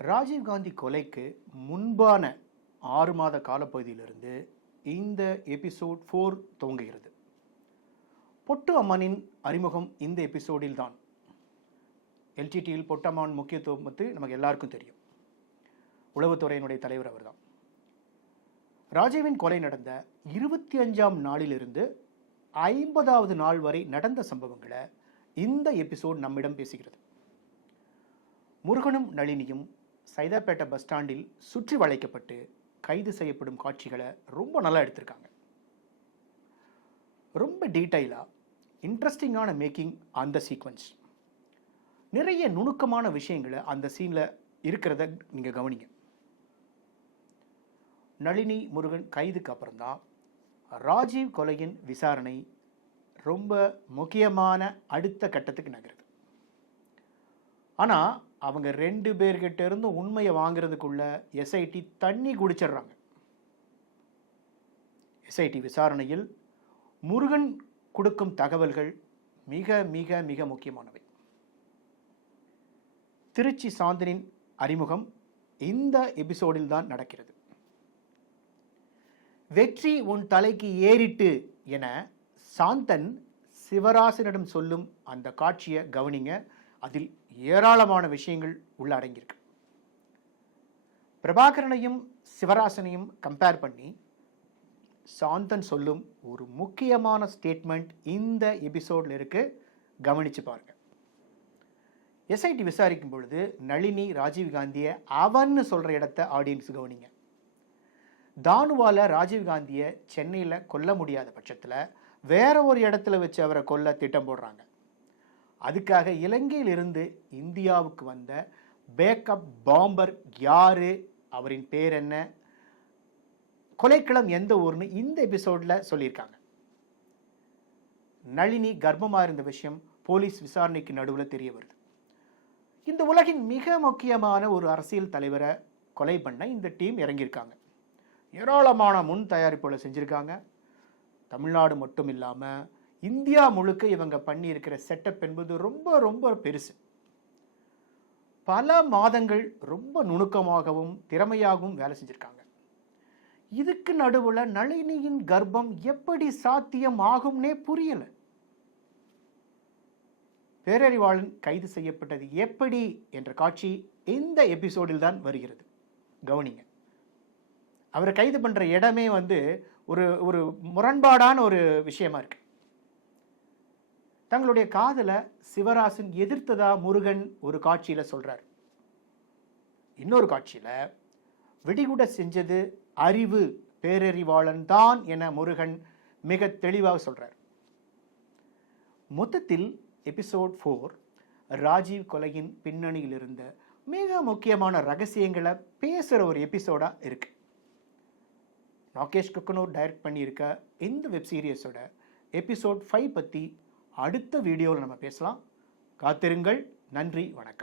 ராஜீவ்காந்தி கொலைக்கு முன்பான 6 மாத காலப்பகுதியிலிருந்து இந்த எபிசோட் 4 துவங்குகிறது. பொட்டு அம்மனின் அறிமுகம் இந்த எபிசோடில் தான். எல்டிடியில் பொட்டு அம்மன் முக்கியத்துவம் பற்றி நமக்கு எல்லாருக்கும் தெரியும். உளவுத்துறையினுடைய தலைவர் அவர் தான். ராஜீவின் கொலை நடந்த 25ஆம் நாளிலிருந்து 50வது நாள் வரை நடந்த சம்பவங்களை இந்த எபிசோட் நம்மிடம் பேசுகிறது. முருகனும் நளினியும் சைதாப்பேட்டை பஸ் ஸ்டாண்டில் சுற்றி வளைக்கப்பட்டு கைது செய்யப்படும் காட்சிகளை ரொம்ப நல்லா எடுத்திருக்காங்க. ரொம்ப டீட்டெயிலாக இன்ட்ரெஸ்டிங்கான மேக்கிங் அந்த சீக்வன்ஸ். நிறைய நுணுக்கமான விஷயங்களை அந்த சீனில் இருக்கிறத நீங்கள் கவனிங்க. நளினி முருகன் கைதுக்கு அப்புறம்தான் ராஜீவ் கொலையின் விசாரணை ரொம்ப முக்கியமான அடுத்த கட்டத்துக்கு நகருது. ஆனால் அவங்க 2 பேர்கிட்ட இருந்து உண்மையை வாங்கிறதுக்குள்ள எஸ்ஐடி தண்ணி குடிச்சிடுறாங்க. எஸ்ஐடி விசாரணையில் முருகன் கொடுக்கும் தகவல்கள் மிக மிக மிக முக்கியமானவை. திருச்சி சாந்தனின் அறிமுகம் இந்த எபிசோடில் தான் நடக்கிறது. வெற்றி உன் தலைக்கு ஏறிட்டு என சாந்தன் சிவராசனிடம் சொல்லும் அந்த காட்சியை கவனிங்க. அதில் ஏராளமான விஷயங்கள் உள்ள அடங்கியிருக்கு. பிரபாகரனையும் சிவராசனையும் கம்பேர் பண்ணி சாந்தன் சொல்லும் ஒரு முக்கியமான ஸ்டேட்மெண்ட் இந்த எபிசோடில் இருக்கு. கவனிச்சு பாருங்க. எஸ்ஐடி விசாரிக்கும் பொழுது நளினி ராஜீவ்காந்தியை அவன்னு சொல்ற இடத்த ஆடியன்ஸ் கவனிங்க. தானுவால ராஜீவ்காந்தியை சென்னையில் கொல்ல முடியாத பட்சத்தில் வேற ஒரு இடத்துல வச்சு அவரை கொல்ல திட்டம் போடுறாங்க. அதுக்காக இலங்கையில் இருந்து இந்தியாவுக்கு வந்த பேக்கப் பாம்பர் யாரு, அவரின் பேர் என்ன, கொலைக்களம் எந்த ஊர்னு இந்த எபிசோட்ல சொல்லியிருக்காங்க. நளினி கர்ப்பமா இருந்த விஷயம் போலீஸ் விசாரணைக்கு நடுவில் தெரிய வருது. இந்த உலகின் மிக முக்கியமான ஒரு அரசியல் தலைவரை கொலை பண்ண இந்த டீம் இறங்கியிருக்காங்க. ஏராளமான முன் தயாரிப்புகளை செஞ்சிருக்காங்க. தமிழ்நாடு மட்டும் இல்லாமல் இந்தியா முழுக்க இவங்க பண்ணியிருக்கிற செட்டப் என்பது ரொம்ப ரொம்ப பெருசு. பல மாதங்கள் ரொம்ப நுணுக்கமாகவும் திறமையாகவும் வேலை செஞ்சிருக்காங்க. இதுக்கு நடுவில் நளினியின் கர்ப்பம் எப்படி சாத்தியம் ஆகும்னே புரியல. பேரறிவாளன் கைது செய்யப்பட்டது எப்படி என்ற காட்சி இந்த எபிசோடில் தான் வருகிறது. கவனிங்க. அவரை கைது பண்ற இடமே ஒரு முரண்பாடான ஒரு விஷயமா இருக்கு. தங்களுடைய காதலை சிவராசன் எதிர்த்ததா முருகன் ஒரு காட்சியில சொல்றார். இன்னொரு காட்சியில வெடிகுட செஞ்சது அறிவு பேரறிவாளன் தான் என முருகன் மிக தெளிவாக சொல்றார். மொத்தத்தில் எபிசோட் 4 ராஜீவ் கொலையின் பின்னணியில் இருந்த மிக முக்கியமான ரகசியங்களை பேசுற ஒரு எபிசோடா இருக்கு. ராகேஷ் குக்கனூர் டைரக்ட் பண்ணியிருக்க இந்த வெப் சீரிஸோட எபிசோட் 5 பற்றி அடுத்த வீடியோவில் நம்ம பேசலாம். காத்திருங்கள். நன்றி, வணக்கம்.